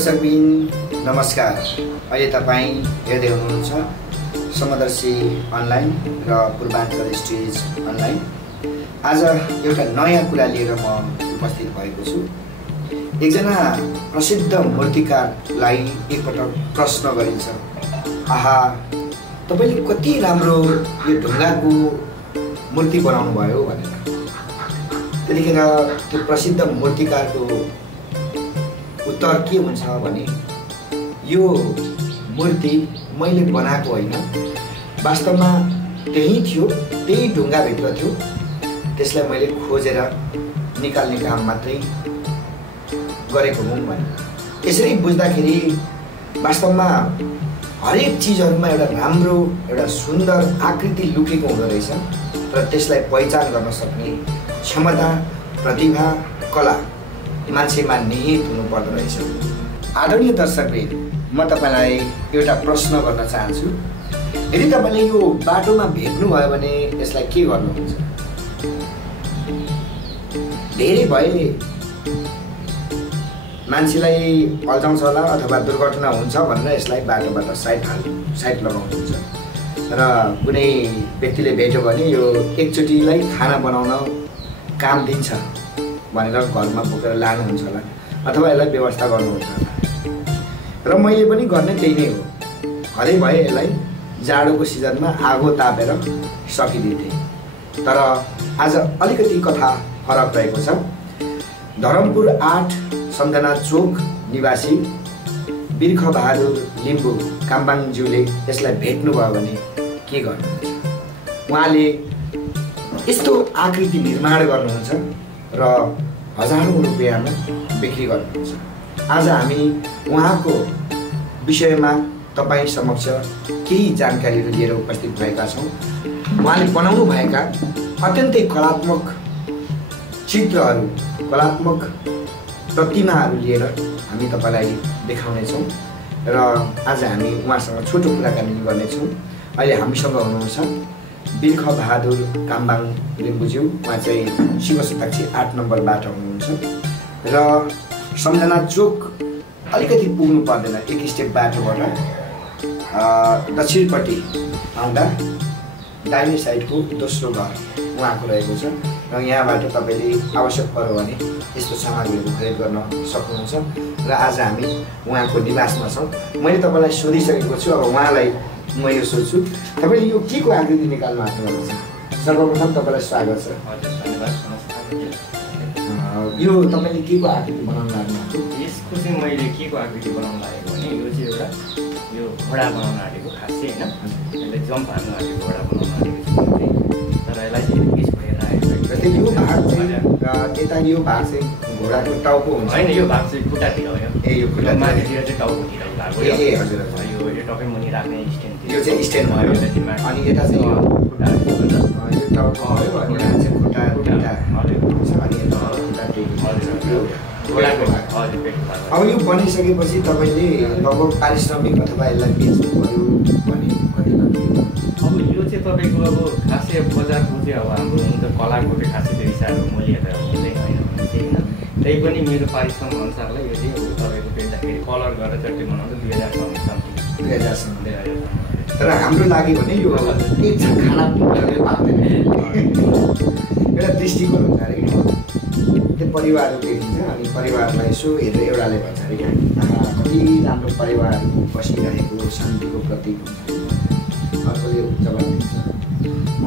दर्शकबिन नमस्कार। अहिले तपाईँ हेर्दै हुनुहुन्छ समदर्शी अनलाइन र पूर्वाञ्चल स्टेज अनलाइन। आज एउटा नयाँ कुरा लिएर म उपस्थित भएको छु। एकजना प्रसिद्ध मूर्तिकारलाई एकपटक प्रश्न गरिन्छ, आहा तपाईले कति राम्रो यो ढुङ्गाको मूर्ति बनाउनु भयो भनेर। त्यतिखेर त्यो प्रसिद्ध मूर्तिकारको उत्तर के हुन्छ भने, यो मूर्ति मैले बनाएको होइन, वास्तवमा त्यही थियो, त्यही ढुङ्गाभित्र थियो, त्यसलाई मैले खोजेर निकाल्ने काम मात्रै गरेको हुँ भने। यसरी बुझ्दाखेरि वास्तवमा हरेक चिजहरूमा एउटा राम्रो, एउटा सुन्दर आकृति लुकेको हुँदो रहेछ र त्यसलाई पहिचान गर्न सक्ने क्षमता, प्रतिभा, कला मान्छेमा निहित हुनुपर्दो रहेछ। आदरणीय दर्शकवृन्द, म तपाईँलाई एउटा प्रश्न गर्न चाहन्छु। यदि तपाईँले यो बाटोमा भेट्नुभयो भने यसलाई के गर्नुहुन्छ? धेरै भए मान्छेलाई अल्झाउँछ होला अथवा दुर्घटना हुन्छ भनेर यसलाई बाटोबाट साइड लगाउनुहुन्छ र कुनै व्यक्तिले भेट्यो भने यो एकचोटिलाई खाना बनाउन काम दिन्छ भनेर घरमा बोकेर लानुहुन्छ होला अथवा यसलाई व्यवस्था गर्नुहुन्छ होला। र मैले पनि गर्ने त्यही नै हो। हरै भए यसलाई जाडोको सिजनमा आगो तापेर सकिदिन्थेँ। तर आज अलिकति कथा फरक रहेको छ। धरमपुर 8 सम्झना चोक निवासी बिर्खबहादुर लिम्बू काम्बाङज्यूले यसलाई भेट्नुभयो भने के गर्नुहुन्छ? उहाँले यस्तो आकृति निर्माण गर्नुहुन्छ र हजारौं रुपियाँमा बिक्री गर्नुहुन्छ। आज हामी उहाँको विषयमा तपाईँ समक्ष केही जानकारीहरू लिएर उपस्थित भएका छौँ। उहाँले बनाउनु भएका अत्यन्तै कलात्मक चित्रहरू, कलात्मक प्रतिमाहरू लिएर हामी तपाईँलाई देखाउनेछौँ र आज हामी उहाँसँग छोटो कुराकानी गर्नेछौँ। अहिले हामीसँग हुनुहुन्छ बिर्खबहादुर काम्बाङ लिम्बूज्यू। उहाँ चाहिँ शिवशताक्षी 8 नम्बरबाट हुनुहुन्छ र सम्झना चोक अलिकति पुग्नु पर्दैन, एक स्टेप बाटोबाट दक्षिणपट्टि आउँदा दाहिने साइडको दोस्रो घर उहाँको रहेको छ र यहाँबाट तपाईँले आवश्यक पर्यो भने यस्तो सामग्रीहरू खरिद गर्न सक्नुहुन्छ। र आज हामी उहाँको निवासमा छौँ। मैले तपाईँलाई सोधिसकेको छु, अब उहाँलाई म यो सोध्छु, तपाईँले यो के को आकृति निकाल्नु आउनुभएको छ? सर्वप्रथम तपाईँलाई स्वागत छ। यो तपाईँले के को आकृति बनाउनु लाग्नुभएको? यसको चाहिँ मैले के को आकृति बनाउनु लागेको भने यो चाहिँ एउटा यो घोडा बनाउन आँटेको खास चाहिँ होइन, यसलाई जम्प हान्नु आँटेको घोडा बनाउन आँटेको छु। तर यसलाई चाहिँ पिस भएर आएको यो भाग चाहिँ यता यो भाग चाहिँ घोडाको टाउको हुन्छ होइन, यो भाग चाहिँ खुट्टातिर हो। ए यो खुट्टा माथितिर चाहिँ टाउकोतिर भएको। ए हजुर, यो टक्कै मुनि राख्ने स्ट्यान्ड, यो चाहिँ स्ट्यान्ड भयो। अनि यता चाहिँ यो टाउको भयो अनि यहाँ चाहिँ खुट्टा छ अनि यता खुट्टा टेक्नु घोडाको भाग। अब यो बनिसकेपछि तपाईँले लगभग पारिश्रमिक अथवा यसलाई बेच्नु पर्यो भने कति लाग्यो? अब यो चाहिँ तपाईँको अब खासै बजारको चाहिँ अब हाम्रो हुनु त कलाको चाहिँ खासै त्यो हिसाबहरू मूल्य त हुँदैन होइन भने चाहिँ होइन। त्यही पनि मेरो पारिश्रमिक अनुसारलाई यो चाहिँ तपाईँको बेच्दाखेरि कलर गरेर चट्टी बनाउँदा 2000 समथिङ 2000 तर हाम्रो लागि भने यो एक खाना पाक्दैन, एउटा दृष्टिकोण हुन्छ अरे। त्यो परिवारहरू देखिन्छ अनि परिवारलाई यसो हेरेर एउटाले भन्छ अरे कति राम्रो परिवार बसिरहेको शान्तिको प्रतीक हुन्छ। अर्कोले जवाब दिन्छ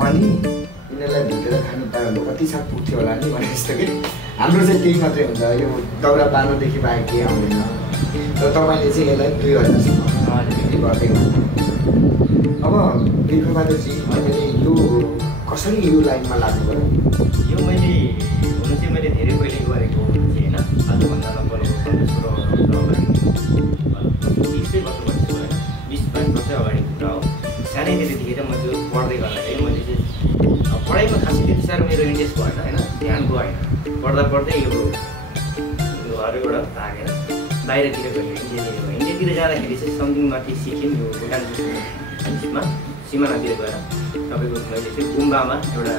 अनि यिनीहरूलाई भेटेर खानु पायो भने कति साथ पुग्थ्यो होला नि भने जस्तो कि हाम्रो चाहिँ त्यही मात्रै हुन्छ। यो दाउरा पार्नुदेखि बाहेक केही आउँदैन। र तपाईँले चाहिँ यसलाई 2000सम्म बिक्री गर्दै हुनुहुन्छ। अब बिर्खबहादुरजी, मैले यो कसरी यो लाइनमा लाग्नुभयो? यो मैले हुनु चाहिँ मैले धेरै पहिले गरेको थिएँ होइन, आजभन्दा लगभग 20-22 वर्ष अगाडिको कुरा हो। सानैदेखि देखेर म जो पढ्दै गर्दाखेरि मैले चाहिँ पढाइमा खासै त्यति साह्रो मेरो इन्ट्रेस्ट भएन होइन, ध्यान गएन। पढ्दा पढ्दै यो हरेबाट भागेर बाहिरतिर गयो, इन्डियातिर जाँदाखेरि चाहिँ समथिङ माथि सिक्किम यो भुटानमा सिमानातिर गएर तपाईँको मैले चाहिँ गुम्बामा एउटा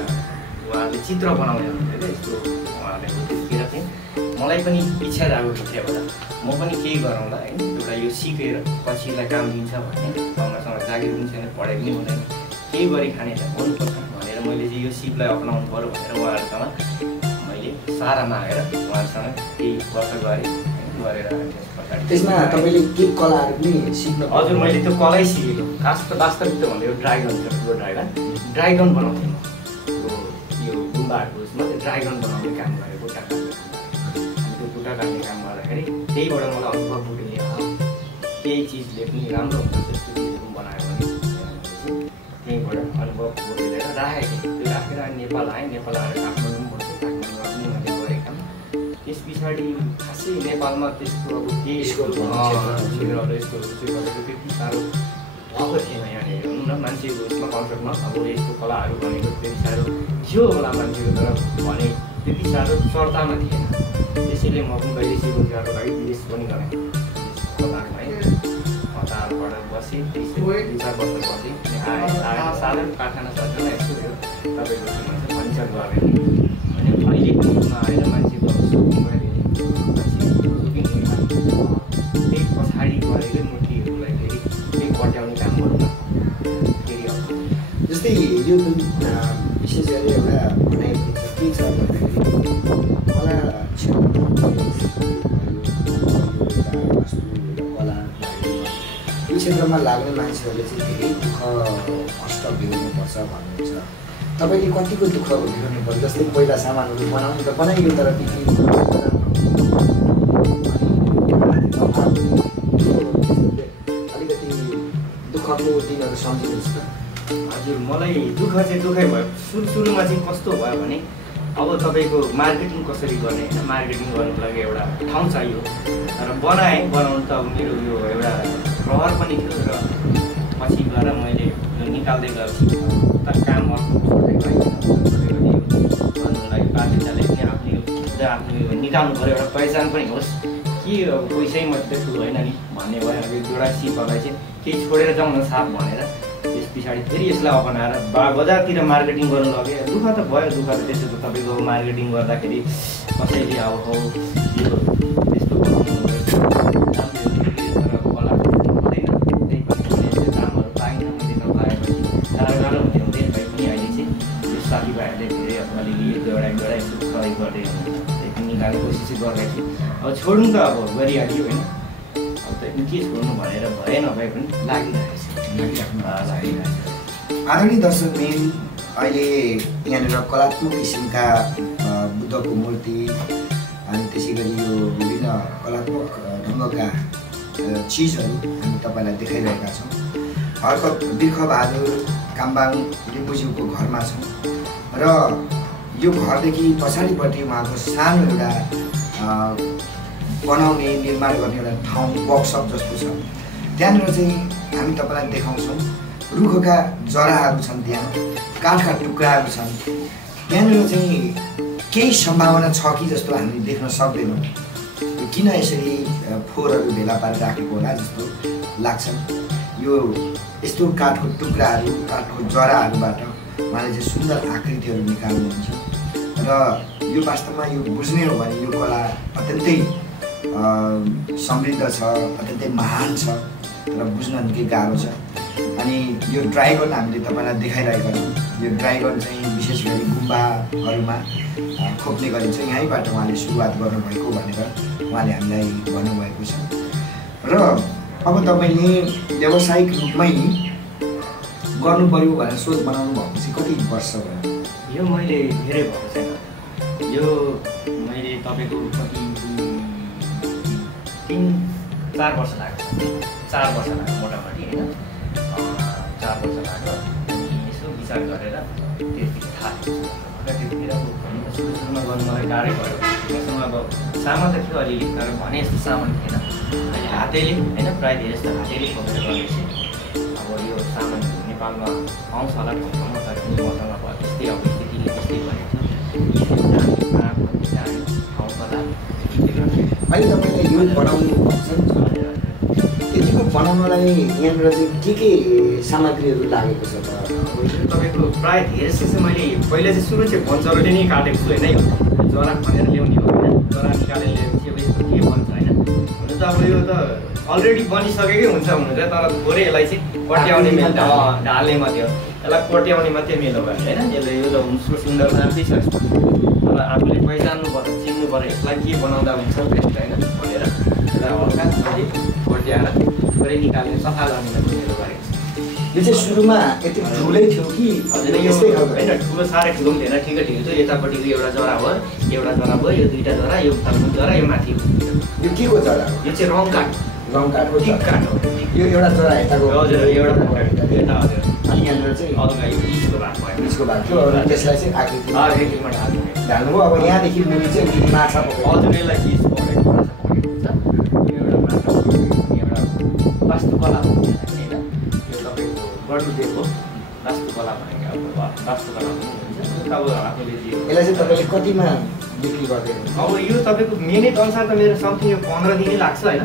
उहाँहरूले चित्र बनाउने हुन्थ्यो क्या, यस्तो उहाँहरूले देखेर चाहिँ मलाई पनि इच्छा जागो भित्रबाट म पनि केही गरौँला होइन, एउटा यो सिकेर पछिलाई काम दिन्छ भन्ने आउनसँग जागिर पनि छैन, पढाइ पनि हुँदैन, केही गरी खाने त हुनुपर्छ भनेर मैले चाहिँ यो सिपलाई अपनाउनु पऱ्यो भनेर उहाँहरूसँग मैले सारा मागेर उहाँहरूसँग केही वर्ष गरेँ गरेर त्यसमा तपाईँले के कलाहरू पनि सिक्नु? हजुर मैले त्यो कलै सिकेको वास्तविक त भन्दा यो ड्राइगन ठुलो ड्राइगन बनाउँथेँ म यो गुम्बाहरूको उसमा चाहिँ ड्राइगन बनाउने काम गरेँ, बुट्टा काट्ने अनि त्यो बुट्टा काट्ने काम गर्दाखेरि त्यहीबाट मलाई अनुभव बुट्टुले केही चिजले पनि राम्रो हुन्छ जस्तो चिजहरू बनायो भने त्यहीँबाट अनुभव बुट्टुले राखेको थिएँ। त्यो राखेर नेपाल आएँ, नेपाल आएर काठमाडौँ पनि बस्थेँ, काठमाडौँमा पनि मैले गरेँ काम। त्यस पछाडि खासै नेपालमा त्यस्तो अब केही स्कुलहरू यस्तोहरू चाहिँ गरेर त्यति साह्रो भएको थिएन यहाँनिर हेर्नु न, मान्छेको उसमा कन्सेप्टमा अब यस्तो कलाहरू भनेको त्यति साह्रो थियो होला मान्छेको, तर भने त्यति साह्रो चर्चामा थिएन। त्यसैले म पनि कहिले सिक्नुको लागि विदेश पनि गरेँ, कतारमा है कतारबाट बसेँ, 3-4 वर्ष बसेँ, अनि आएर साधारण कारखाना साधारण यस्तो थियो तपाईँको भन्छ फर्निचर गरेँ अनि अहिले आएर मान्छेको त्यही पछाडि गरेकै मूर्तिहरूलाई फेरि केही पट्याउने काम गरौँ न फेरि अब जस्तै यो विशेष गरी एउटा भनाइ के छ भन्दाखेरि कला कला यो क्षेत्रमा लाग्ने मान्छेहरूले चाहिँ धेरै दुःख कष्ट बेहोर्नुपर्छ भन्नुहुन्छ। तपाईँले कतिको दुःख बेहोर्नु पर्छ? जस्तै पहिला सामानहरू बनाउनु त बनाइयो, तर अलिकति दुःखको दिनहरू सम्झिनुहोस् त। हजुर मलाई दुःख चाहिँ दुःखै भयो। सुरुमा चाहिँ कस्तो भयो भने अब तपाईँको मार्केटिङ कसरी गर्ने होइन, मार्केटिङ गर्नुको लागि एउटा ठाउँ चाहियो, तर बनाउनु त मेरो यो एउटा प्रहर पनि थियो र पछि गएर मैले यो निकाल्दै गएपछि त काम अर्को गर्नुको लागि बाध्यताले पनि आफ्नो निकाल्नु पऱ्यो, एउटा पहिचान पनि होस् कि अब पैसै मात्रै ठुलो होइन नि भन्ने भयो। अब एउटा सिपहरूलाई चाहिँ केही छोडेर जाउँ न साथ भनेर त्यस पछाडि फेरि यसलाई अपनाएर बजारतिर मार्केटिङ गर्नु लग्यो। दुःख त भयो, दुःख त त्यसो त तपाईँको मार्केटिङ गर्दाखेरि कसैले अब हो यो त्यस्तो दामहरू पाइनँ, नपाएपछि गाह्रो हुने हुँदै भए पनि अहिले चाहिँ यो साथीभाइहरूले धेरै अलिअलि एउटा यसो सहयोग गर्दै हुनुहुन्छ, निकाल्ने कोसिस गर्दैछु। अब छोड्नु त अब गरिहाल्यो होइन, अब त के छोड्नु भनेर भए नभए पनि लागिरहेको छ। आदरणीय दर्शकबिन, अहिले यहाँनिर कलात्मक किसिमका बुद्धको मूर्ति अनि त्यसै गरी यो विभिन्न कलात्मक ढङ्गका चिजहरू हामी तपाईँलाई देखाइरहेका छौँ। हर्कत बिर्खबहादुर काम्बाङ लिम्बुज्यूको घरमा छौँ र यो घरदेखि पछाडिपट्टि उहाँको सानो एउटा बनाउने निर्माण गर्ने एउटा ठाउँ वर्कसप जस्तो छ। त्यहाँनिर चाहिँ हामी तपाईँलाई देखाउँछौँ रुखका जराहरू छन्, त्यहाँ काठका टुक्राहरू छन्। त्यहाँनिर चाहिँ केही सम्भावना छ कि जस्तो हामी देख्न सक्दैनौँ। किन यसरी फोहोरहरू भेला पारेर राखेको होला जस्तो लाग्छ। यो यस्तो काठको टुक्राहरू, काठको जराहरूबाट उहाँले चाहिँ सुन्दर आकृतिहरू निकाल्नुहुन्छ र यो वास्तवमा यो बुझ्ने हो भने यो कला अत्यन्तै समृद्ध छ, अत्यन्तै महान छ, तर बुझ्न निकै गाह्रो छ। अनि यो ड्राइगन हामीले तपाईँलाई देखाइरहेका छौँ। यो ड्राइगन चाहिँ विशेष गरी गुम्बाहरूमा खोप्ने गरिन्छ, यहीँबाट उहाँले सुरुवात गर्नुभएको भनेर उहाँले हामीलाई भन्नुभएको छ। र अब तपाईँले व्यावसायिक रूपमै गर्नु पऱ्यो भनेर सोच बनाउनु भएपछि कति वर्ष भयो? यो मैले धेरै भएको छैन, यो मैले तपाईँको कति 3-4 वर्ष लाग्यो, 4 वर्ष लाग्यो मोटामोटी होइन, 4 वर्ष लाग्यो। अनि यसो विचार गरेर त्यति थाहा त्यतिखेर सुरुमा गर्नु मलाई गाह्रै भयो। मसँग अब सामान त थियो अलिअलि, तर भने जस्तो सामान थिएन। अहिले हातैले होइन प्रायः धेरै जस्तो हातैले खोपेर गर्दैछु। अब यो सामान नेपालमा पाउँछ होला ठाउँमा, तर मसँग अब त्यस्तै अब स्थितिले त्यस्तै गरेको थियो। अहिले तपाईँले यो बनाउनु त्यतिको बनाउनलाई यहाँनिर चाहिँ के सामग्रीहरू लागेको छ त? तपाईँको प्रायः धेरै जस्तो चाहिँ मैले पहिला चाहिँ सुरु चाहिँ भन्छरले नै काटेको छु होइन, यो जरा खनेर ल्याउने हो होइन। जरा निकालेर ल्याएपछि अब यसको के भन्छ होइन हुनु त अब यो त अलरेडी बनिसकेकै हुन्छ हुनु चाहिँ तर थोरै यसलाई चाहिँ कोट्याउने ढाल्ने मात्रै हो यसलाई कोट्याउने मात्रै मेलो भयो होइन यसले यो त उसको सुन्दरता आफै छ तर आफूले पहिचान्नु पर्यो चिन्नु पर्यो यसलाई के बनाउँदा हुन्छ बेस्ट होइन भनेर यसलाई हल्का कोट्याएर थोरै निकाल्ने सफा गर्ने मेलो गरेको छ यो चाहिँ सुरुमा यति ठुलै थियो कि हजुर यस्तै खालको होइन ठुलो साह्रै ठुलो पनि थिएन ठिकै ठिकै थियो यतापट्टिको एउटा जरा भयो यो दुईवटा जरा यो फाल्गुन जरा यो माथि यो के को जरा यो चाहिँ रङ काठको ठिक काठ हो यो एउटा जरा यताको हजुर एउटा यता हजुर अनि यहाँनिर चाहिँ अल्गा यो बिचको भाग भयो बिचको भाग थियो अनि त्यसलाई चाहिँ आकृतिमा ढाल्नुभयो अब यहाँदेखि मुनि चाहिँ माछा पकायो हजुर यसलाई चिज पकाएको माछा पकाएको हुन्छ यो एउटा वास्तुकला हुन्छ होइन यो तपाईँको गर्नु दिएको वास्तुकला भनेको अब वास्तुकला पनि हुन्छ अब आफूले यसलाई चाहिँ तपाईँले कतिमा बिक्री गर्दैन अब यो तपाईँको मिहिनेत अनुसार त मेरो समथिङ यो 15 दिनै लाग्छ होइन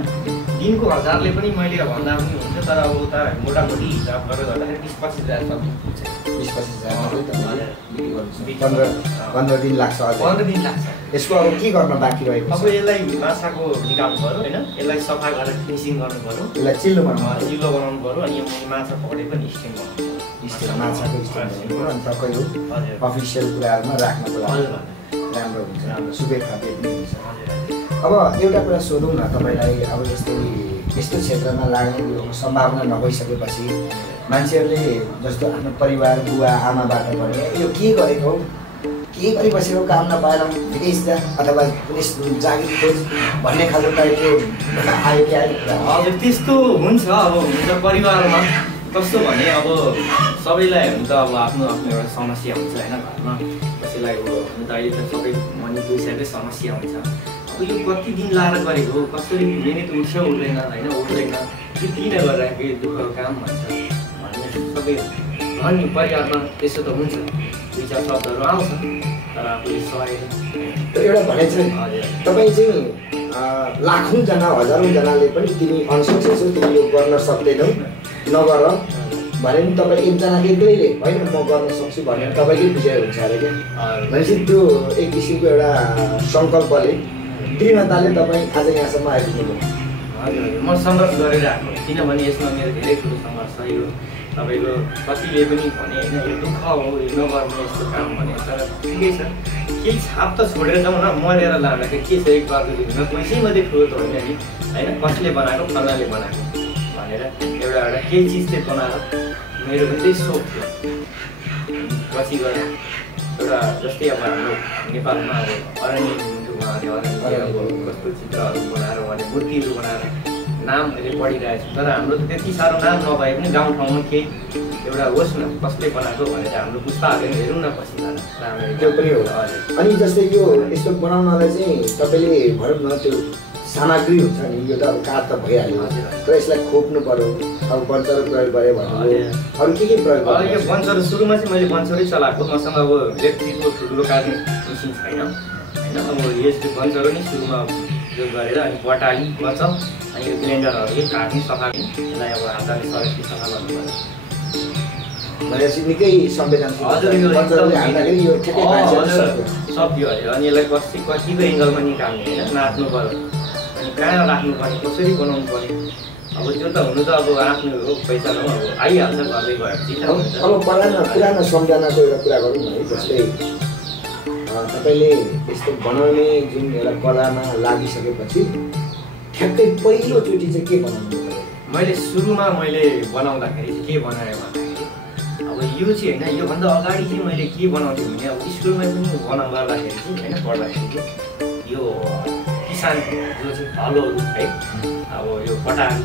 दिनको 1000ले पनि मैले भन्दा पनि हुन्छ तर अब उता मोटामोटी हिसाब गरेर गर्दाखेरि 20-25 हजार समथिङ पुग्छ 20-25 हजार 15 दिन लाग्छ 15 दिन लाग्छ यसको अब के गर्न बाँकी रहेको अब यसलाई माछाको निकाल्नु पऱ्यो होइन यसलाई सफा गरेर फिनिसिङ गर्नु पऱ्यो यसलाई चिल्लो बनाउनु पऱ्यो अनि यो माछा पक्रे पनि स्टिम गर्नु माछाको स्टिम अनि तपाईँको अफिसियल कुराहरूमा राख्नको लागि राम्रो हुन्छ सुबेर खाद्य पनि हुन्छ अब एउटा कुरा सोधौँ न तपाईँलाई अब जस्तै यस्तो क्षेत्रमा लाग्ने सम्भावना नभइसकेपछि मान्छेहरूले जस्तो आफ्नो परिवार बुवा आमाबाट भने यो के गरेको के गरी बसेको काम नपाएर विदेश जा अथवा पुलिस जागिर खोज भन्ने खालको टाइपको आयो कि आयो हजुर त्यस्तो हुन्छ अब हुन्छ परिवारमा कस्तो भने अब सबैलाई हुन्छ अब आफ्नो एउटा समस्या हुन्छ होइन घरमा कसैलाई अब अहिले त सबै मनी पैसाकै समस्या हुन्छ अब यो कति दिन लाएर गरेको कसरी मिहिनेत उठ्छ उठ्दैन होइन उठ्दैन कि किन गरिरहेको यो दुःखको काम भन्छ भन्ने सबै भन्ने परिवारमा त्यसो त हुन्छ दुई चार शब्दहरू आउँछ तर आफूले सहेन एउटा भने चाहिँ तपाईँ चाहिँ लाखौँजना हजारौँजनाले पनि तिमी अनसक्सेस हो तिमी यो गर्न सक्दैनौ नगर भने पनि तपाईँ एकजना एक्लैले होइन म गर्न सक्छु भनेर तपाईँकै विजय हुन्छ अरे क्या भनेपछि त्यो एक किसिमको एउटा सङ्कल्पले दृढताले तपाईँ आज यहाँसम्म आइपुग्नु हजुर म सङ्घर्ष गरिरहेको किनभने यसमा मेरो धेरै ठुलो सङ्घर्ष छ यो तपाईँको कतिले पनि भने होइन यो दुःख हो यो नगर्ने यस्तो काम भने तर ठिकै छ केही छाप त छोडेर जाउँ न मरेर लाँदाखेरि के छ एक बारको पैसै मात्रै ठुलो त होइन नि होइन कसले बनाएको फल्नाले बनाएको भनेर एउटा केही चिज चाहिँ बनाएर मेरो पनि त्यही सोख थियो पछि गएर एउटा जस्तै अब हाम्रो नेपालमा अब अरण्य हुनुहुन्थ्यो उहाँले अब कस्तो चित्रहरू बनाएर उहाँले मूर्तिहरू बनाएर नाम अहिले पढिरहेको छु तर हाम्रो त त्यति साह्रो नाम नभए पनि गाउँठाउँमा केही एउटा होस् न कसले बनाएको भनेर हाम्रो पुस्ताहरूले हेरौँ न पछि त्यो पनि हो अनि जस्तै यो यस्तो बनाउनलाई चाहिँ तपाईँले भनौँ न त्यो सामग्री हुन्छ नि यो त अब काठ त भइहाल्यो तर यसलाई खोप्नु पर्यो अब बन्चरो प्रयोग गऱ्यो भने अरू के प्रयोग गर्यो यो बन्चरो सुरुमा चाहिँ मैले बन्चरै चलाएको मसँग अब इलेक्ट्रिकको ठुल्ठुलो काट्ने मेसिन छैन होइन अब यस्तो बन्चरो नै सुरुमा यो गरेर अनि बटाली मच अनि यो ब्लेन्डरहरूले काट्ने सफा यसलाई अब हातले सरेसले सफा गर्नु पर्यो भनेपछि निकै संवेदनशील सक्यो अरे अनि यसलाई कतिको एङ्गलमा निकाल्ने होइन नाच्नु पर्यो अनि कहाँ राख्नुपर्ने कसरी बनाउनु पर्ने अब त्यो त हुनु त अब आफ्नो हो पैसा हो अब आइहाल्छ घरले गएपछि अब पुरानो सम्झनाको एउटा कुरा गरौँ न है जस्तै तपाईँले यस्तो बनाउने जुन एउटा कलामा लागिसकेपछि ठ्याक्कै पहिलोचोटि चाहिँ के बनाउनु मैले सुरुमा बनाउँदाखेरि के बनाएँ भन्दाखेरि अब यो चाहिँ होइन योभन्दा अगाडि चाहिँ मैले के बनाउँथेँ भने अब स्कुलमा पनि गर्दाखेरि चाहिँ होइन पढ्दाखेरि चाहिँ यो किसानको जो चाहिँ हलोहरू है अब यो पटाहरू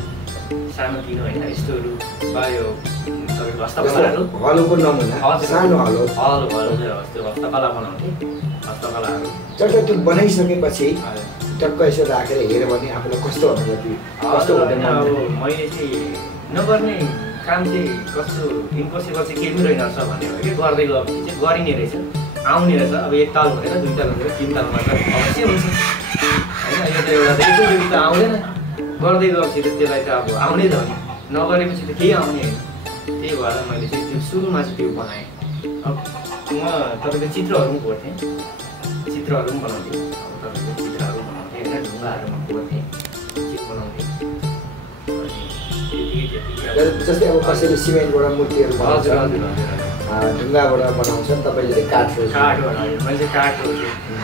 सानो किनो होइन यस्तोहरू वा यो तपाईँको हस्तकलाहरू हलोको नमुना सानो हलो यस्तो हस्तकला बनाउँथेँ हस्तकलाहरू जब त्यो बनाइसकेपछि टक्क यसो राखेर हेऱ्यो भने आफूलाई कस्तो अनुभूति कस्तो हुँदैन अब मैले चाहिँ नगर्ने काम चाहिँ कस्तो इम्पोसिबल चाहिँ केही पनि रहेनछ भन्ने हो कि गर्दै गएपछि चाहिँ गरिने रहेछ आउने रहेछ अब एक ताल हुँदैन दुई ताल हुँदैन तिन ताल मात्र अवश्य हुन्छ होइन यो त एउटा एकैचोटि त आउँदैन गर्दै गएपछि त त्यसलाई त अब आउनै त हो नि नगरेपछि त केही आउने होइन त्यही भएर मैले चाहिँ त्यो सुरुमा चाहिँ त्यो बनाएँ अब म तपाईँको चित्रहरू पनि कोर्थेँ चित्रहरू पनि बनाउँथेँ अब तपाईँको चित्रहरू ढुङ्गाहरूमा कोर्ने चिप बनाउने जस्तै अब कसैले सिमेन्टबाट मूर्तिहरू बनाउँछ हजुर हजुर हजुर ढुङ्गाबाट बनाउँछ तपाईँले चाहिँ काठबाट काठबाट मैले चाहिँ काठको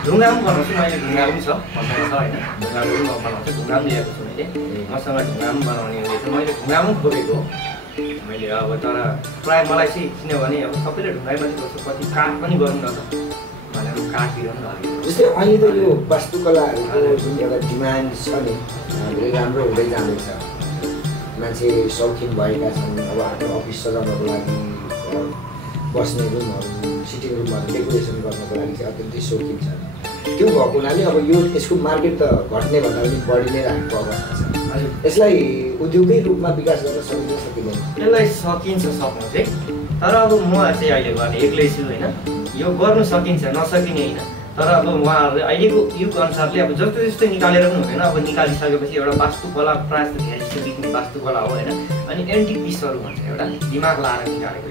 ढुङ्गा पनि बनाउँछु मैले ढुङ्गा पनि छ मसँग छ होइन ढुङ्गा पनि म बनाउँछु ढुङ्गा पनि ल्याएको छु मैले मसँग ढुङ्गा पनि बनाउने उयो छ मैले ढुङ्गा पनि खोपेको हो मैले अब तर प्रायः मलाई चाहिँ किनभने अब सबैले ढुङ्गाइ पनि गर्छ कति काठ पनि गर्नु न त भनेर काठतिर पनि लाग्यो जस्तै अहिले त यो वास्तुकलाहरूको जुन एउटा डिमान्ड छ नि धेरै राम्रो हुँदै जाँदैछ मान्छे शौखिन भएका छन् अब आफ्नो अफिस सजाउनको लागि बस्ने रुमहरू सिटिङ रुमहरू डेकोरेसन गर्नको लागि चाहिँ अत्यन्तै शौखिन छ त्यो भएको हुनाले अब यो यसको मार्केट त घट्ने भन्दा पनि बढी नै राखेको अवस्था छ यसलाई उद्योगकै रूपमा विकास गर्न सकिन्छ सकिँदैन यसलाई सकिन्छ सक्नु चाहिँ तर अब म चाहिँ अहिले गर्ने एक्लै छु होइन यो गर्नु सकिन्छ नसकिने होइन तर अब उहाँहरूले अहिलेको युग अनुसारले अब जस्तो जस्तै निकालेर पनि हुँदैन अब निकालिसकेपछि एउटा वास्तुकला प्रायः जस्तो धेरै जस्तो बिक्ने वास्तुकला हो होइन अनि एन्टिक पिसहरू भन्छ एउटा दिमाग लाएर निकालेको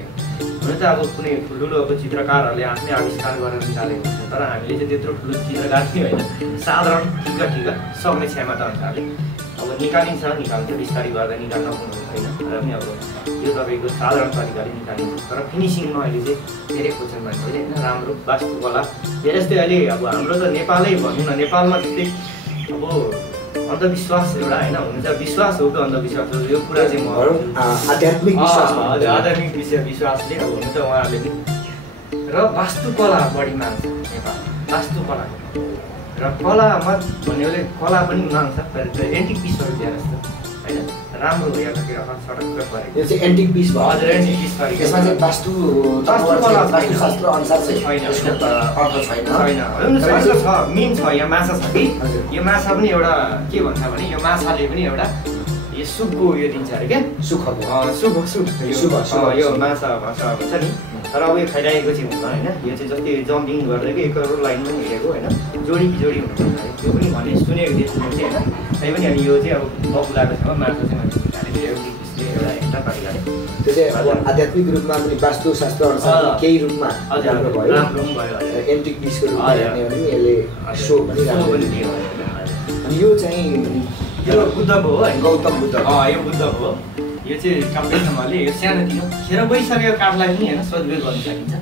हुन त अब कुनै ठुल्ठुलो अब चित्रकारहरूले आफ्नै आविष्कार गरेर निकालेको हुन्छ तर हामीले चाहिँ त्यत्रो ठुलो चित्रकार पनि होइन साधारण ठिक सक्ने क्षमता अनुसारले अब निकालिन्छ बिस्तारै गर्दा निकाल्न होइन र पनि अब यो तपाईँको साधारण तरिकाले निकालिन्छ तर फिनिसिङमा अहिले चाहिँ धेरै खोज्छन् मान्छेले होइन राम्रो वास्तुकला धेरै जस्तै अहिले अब हाम्रो त नेपालै भनौँ न नेपालमा जस्तै अब अन्धविश्वास एउटा होइन हुनु चाहिँ विश्वास हो कि अन्धविश्वास हो यो कुरा चाहिँ म आध्यात्मिक विश्वास आध्यात्मिक विश्वासले अब हुनु त उहाँहरूले पनि र वास्तुकला बढी माग्छ नेपाल वास्तुकला र कलामा भन्नेले कला पनि माग्छ एन्टिक पिसहरू दिएर जस्तो होइन राम्रो हो यतातिर सडक परेको यो चाहिँ एन्टिक पिस भयो हजुर एन्टिक पिस परेको यसमा चाहिँ वास्तुशास्त्र अनुसार चाहिँ छैन अर्थ छैन छ मेन छ यहाँ माछा छ कि यो माछा पनि एउटा के भन्छ भने यो माछाले पनि एउटा यो सुखको उयो दिन्छ अरे क्या सुख यो माछा भन्छ नि तर अब यो खाइरहेको चाहिँ हुँदैन होइन यो चाहिँ जस्तै जम्पिङ गर्दै एक लाइन पनि हिँडेको होइन जोडी हुनुहुन्छ त्यो पनि भने सुनेको थिएँ सुन्नु चाहिँ होइन तैपनि अनि यो चाहिँ अब बबुलाको छ माछा चाहिँ हामीले एउटा एउटा तरिकाले त्यो चाहिँ अब आध्यात्मिक रूपमा पनि वास्तुशास्त्र अनुसार केही रूपमा राम्रो भयो एन्टिक पिसको रूपमा हेर्ने भने यसले सो पनि राम्रो अनि यो चाहिँ यो बुद्धको हो गौतम बुद्ध यो बुद्धको हो यो चाहिँ टप्पैसम्मले यो सानोतिनो खेर गइसकेको काठलाई पनि होइन सदुपयोग गर्न सकिन्छ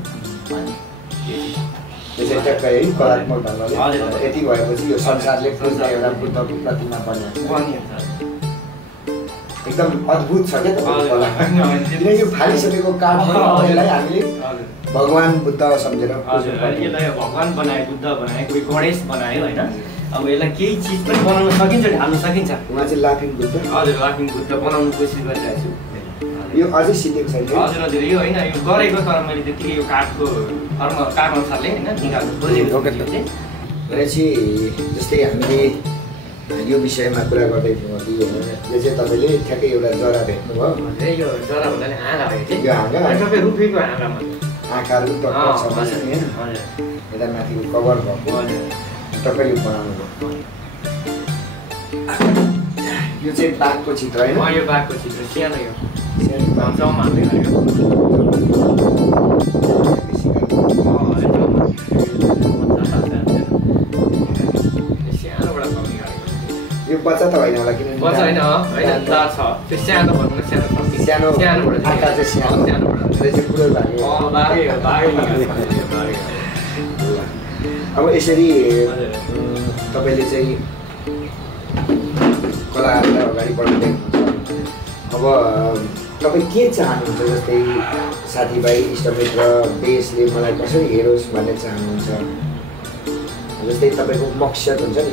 यो चाहिँ ट्याक्कै है कलात्मक ढङ्गले यति भएपछि यो संसारले खोज्दा एउटा बुद्धको प्रतिमा बनिन्छ एकदम अद्भुत छ क्या तपाईँको कला किनकि यो फालिसकेको काठलाई हामीले भगवान् बुद्ध सम्झेर यसलाई भगवान् बनायो बुद्ध बनायो कोही गणेश बनायो होइन अब यसलाई केही चिज पनि बनाउन सकिन्छ ढाल्न सकिन्छ उहाँ चाहिँ लाफिङ बुद्ध हजुर लाफिङ बुद्ध बनाउनु कोसिस गरिरहेको छु यो अझै सिकेको छैन हजुर हजुर यो होइन यो गरेको तर मैले त्यतिकै यो काठको काठ अनुसारले होइन निकाल्नु खोजेको भनेपछि जस्तै हामीले यो विषयमा कुरा गर्दै थियौँ कि होइन यो चाहिँ तपाईँले ठ्याक्कै एउटा जरा भेट्नुभयो यो जरा भन्नाले हाँगा हो यो हाँगा तपाईँ रुखेको हाँगामा आँखाहरू टक्क छ नि यता माथिको कभर भएको तपाईँ यो बनाउनु भयो यो चाहिँ बाघको चित्र होइन यो बाघको चित्र सानो यो यो बच्चा त होइन होला किनभने बच्चा होइन छ त्यो सानो भन्नु सानो आकार चाहिँ सानो पुरै अब यसरी तपाईँले चाहिँ कलाहरूलाई अगाडि बढाउँदै हुनुहुन्छ अब तपाईँ के चाहनुहुन्छ जस्तै साथीभाइ इष्टमित्र देशले मलाई कसरी हेरोस् भन्ने चाहनुहुन्छ जस्तै तपाईँको मकसद हुन्छ नि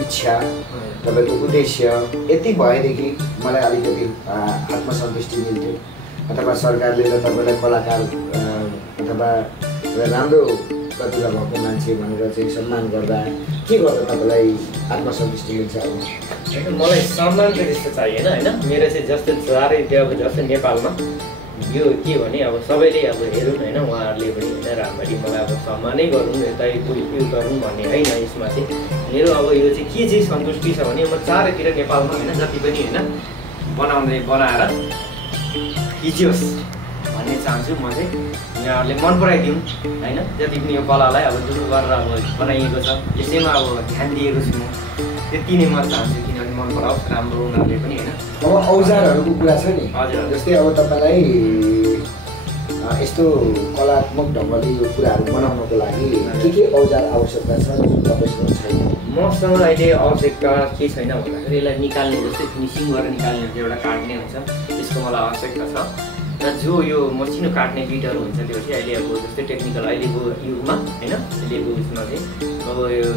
इच्छा तपाईँको उद्देश्य यति भएदेखि मलाई अलिकति आत्मसन्तुष्टि मिल्थ्यो अथवा सरकारले त तपाईँलाई कलाकार अथवा राम्रो प्रतिभा भएको मान्छे भनेर चाहिँ सम्मान गर्दा के गर्दा तपाईँलाई आत्मसन्तुष्टि मिल्छ अब मलाई सम्मान चाहिँ त्यस्तो चाहिएन होइन मेरो चाहिँ जस्तो चारैतिर अब जस्तै नेपालमा यो के भने अब सबैले अब हेरौँ होइन उहाँहरूले पनि होइन राम्ररी मलाई अब सम्मानै गरौँ यता उयो गरौँ भन्ने होइन यसमा चाहिँ मेरो अब यो चाहिँ के चाहिँ सन्तुष्टि छ भने म चारैतिर नेपालमा होइन जति पनि होइन बनाएर खिचियोस् भन्ने चाहन्छु म चाहिँ यहाँहरूले मन पराइदिउँ होइन जति पनि यो कलालाई अब जुन गरेर अब बनाइएको छ यसैमा अब ध्यान दिएको छु म त्यति नै म चाहन्छु किनभने मन पराओस् राम्रो उनीहरूले पनि होइन। अब औजारहरूको कुरा छ नि, हजुर। जस्तै अब तपाईँलाई यस्तो कलात्मक ढङ्गले यो कुराहरू बनाउनको लागि के औजार आवश्यकता छ जुन तपाईँसँग छैन? मसँग अहिले आवश्यकता के छैन भन्दाखेरि यसलाई निकाल्ने जस्तै फिनिसिङ गरेर निकाल्ने हुन्छ एउटा काट्ने हुन्छ त्यसको मलाई आवश्यकता छ र जो यो मसिनो काट्ने बिटहरू हुन्छ त्यो चाहिँ अहिले अब जस्तै टेक्निकल अहिलेको युगमा होइन अहिलेको उसमा चाहिँ अब यो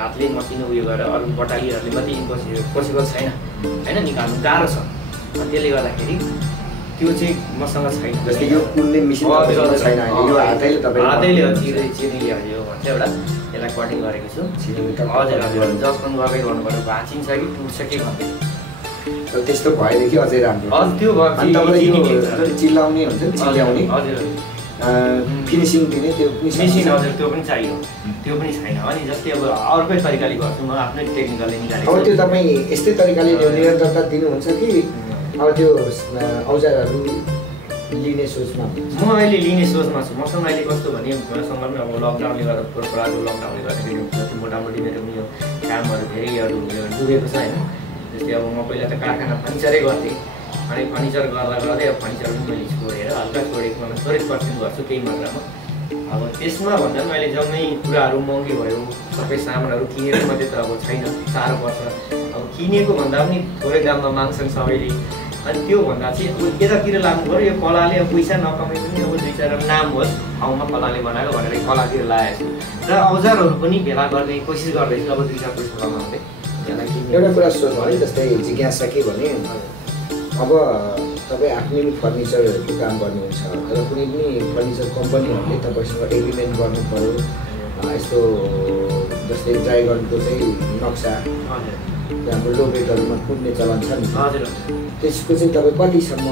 हातले मसिनो उयो गरेर अरू बटालीहरूले मात्रै पोसिबल छैन होइन, निकाल्नु गाह्रो छ। त्यसले गर्दाखेरि त्यो चाहिँ मसँग छैन। जस्तै यो कुल्ने मिसिन छैन, यो हातैले हातैले चिर्ने यो भन्छ एउटा यसलाई कटिङ गरेको छु। हजुर हजुर जसमा गर्दै गर्नु पर्यो, भाँचिन्छ कि टुट्छ के भन्दै त्यस्तो भएदेखि अझै राम्रो। हजुर त्यो भयो चिल्लाउने हुन्छ नि, चिल्लाउने हजुर फिनिसिङ दिने त्यो मेसिन हजुर त्यो पनि चाहियो, त्यो पनि छैन। अनि जस्तै अब अर्कै तरिकाले गर्छु म आफ्नै टेक्निकलले निकालेको। अब त्यो तपाईँ यस्तै तरिकाले निरन्तरता दिनुहुन्छ कि अब त्यो औजारहरू लिने सोचमा? म अहिले लिने सोचमा छु। मसँग अहिले कस्तो भने मसँग पनि अब लकडाउनले गर्दा पुरानो लकडाउनले गर्दाखेरि जति मोटामोटी मेरो पनि यो कामहरू धेरैहरू डुबेको छ होइन। जस्तै अब म पहिला त कारखाना फर्निचरै गर्थेँ, अनि फर्निचर गर्दा गर्दै अब फर्निचर पनि मैले छोडेर हल्का छोडेको मतलब 30% गर्छु केही मात्रामा। अब त्यसमा भन्दा पनि अहिले जम्मै कुराहरू महँगी भयो, सबै सामानहरू किनेको मात्रै त अब छैन, साह्रो पर्छ। अब किनेको भन्दा पनि थोरै दाममा माग्छन् सबैले। अनि त्यो भन्दा चाहिँ अब यतातिर लाग्नु पऱ्यो। यो कलाले अब पैसा नकमाइ पनि अब दुई चार नाम होस् ठाउँमा कलाले बनाएको भनेर कलातिर लागेको छु र औजारहरू पनि भेला गर्ने कोसिस गर्दैछु। अब दुई चार पैसा कमाउँदै एउटा कुरा सोध्नु है, जस्तै जिज्ञासा के भने अब तपाईँ आफ्नै फर्निचरहरूको काम गर्नुहुन्छ र कुनै पनि फर्निचर कम्पनीहरूले तपाईँसँग एग्रिमेन्ट गर्नु पऱ्यो, यस्तो जस्तै ड्राइगनको चाहिँ नक्सा हाम्रो लो रेटहरूमा कुद्ने चलन छ नि, त्यसको चाहिँ तपाईँ कतिसम्म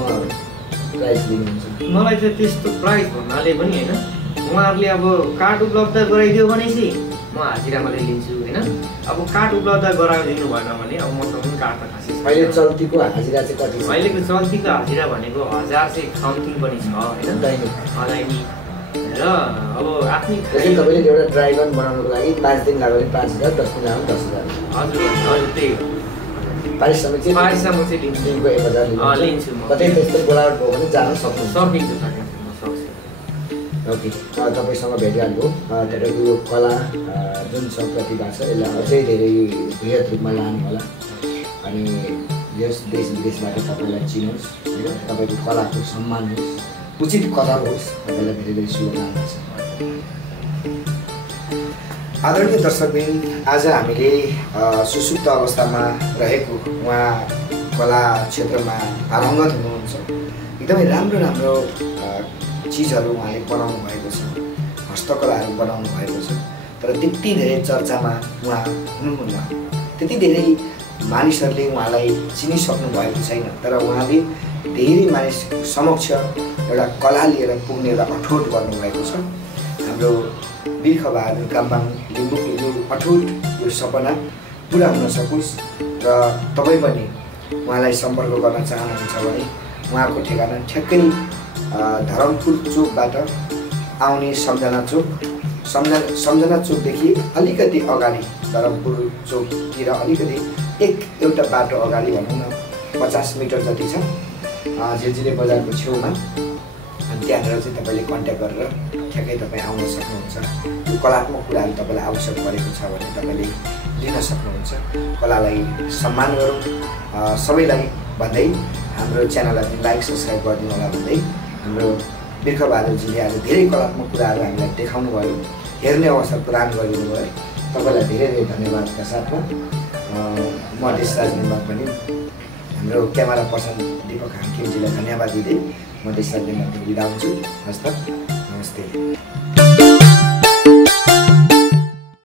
प्राइस लिनुहुन्छ? मलाई चाहिँ त्यस्तो प्राइस भन्नाले पनि होइन, उहाँहरूले अब कार्ड उपलब्ध गराइदियो भने चाहिँ म हाजिरा मात्रै लिन्छु होइन। अब कार्ड उपलब्ध गराइदिनु भएन भने अब मसँग पनि कार्ड त खासै छैन। अहिले चल्तीको हाजिरा चाहिँ कति छ? अहिलेको चल्तीको हाजिरा भनेको 1000 चाहिँ समथिङ पनि छ होइन दैनिक र अब आफ्नै तपाईँले एउटा ड्राइगन बनाउनुको लागि 5 दिन लाग्यो भने 5000, 10 दिन लाग्यो भने 10000। हजुर हजुर त्यही हो। पारिसम्म चाहिँ लिन्छु, दिनको 1000 लिन्छु म। कतै त्यस्तो बोलावट भयो भने जान सक्नुहुन्छ? सकिन्छ। ओके, तपाईँसँग भेटिहाल्नु तपाईँको यो कला जुन छ प्रतिभा छ यसलाई अझै धेरै बृहत रूपमा लानु होला अनि यस देश विदेशबाट तपाईँलाई चिनोस्, तपाईँको कलाको सम्मान होस्, उचित कदर होस्, तपाईँलाई धेरै धेरै शुभकामना छ। आदरणीय दर्शकबिन, आज हामीले सुसुप्त अवस्थामा रहेको उहाँ कला क्षेत्रमा पारङ्गत हुनुहुन्छ, एकदमै राम्रो राम्रो चिजहरू उहाँले बनाउनु भएको छ, हस्तकलाहरू बनाउनु भएको छ, तर त्यति धेरै चर्चामा उहाँ हुनुहुन्न, त्यति धेरै मानिसहरूले उहाँलाई चिनिसक्नु भएको छैन। तर उहाँले धेरै मानिस समक्ष एउटा कला लिएर पुग्ने एउटा अठोट गर्नुभएको छ। हाम्रो बिर्खबहादुर काम्बाङ लिम्बूको यो अठोट यो सपना पुरा हुन सकोस् र तपाईँ पनि उहाँलाई सम्पर्क गर्न चाहनुहुन्छ भने उहाँको ठेगाना ठ्याक्कै धरमपुर चोकबाट आउने सम्झना चोकदेखि अलिकति अगाडि, धरमपुर चोकतिर अलिकति एउटा बाटो अगाडि भनौँ न 50 मिटर जति छ, झिलझिले बजारको छेउमा। अनि त्यहाँनिर चाहिँ तपाईँले कन्ट्याक्ट गरेर ठ्याक्कै तपाईँ आउन सक्नुहुन्छ। यो कलात्मक कुराहरू तपाईँलाई आवश्यक परेको छ भने तपाईँले लिन सक्नुहुन्छ। कलालाई सम्मान गरौँ सबैलाई भन्दै हाम्रो च्यानललाई लाइक सब्सक्राइब गरिदिनु होला भन्दै हाम्रो बिर्खबहादुरजीले आज धेरै कलात्मक कुराहरू हामीलाई देखाउनु भयो, हेर्ने अवसर प्रदान गरिदिनु भयो। तपाईँलाई धेरै धेरै धन्यवादका साथमा म देशराज नेवार पनि हाम्रो क्यामेरा पर्सन दीपक हाङखिमजीलाई धन्यवाद दिँदै म देशराज नेवार बिदा हुन्छु। हस्त नमस्ते।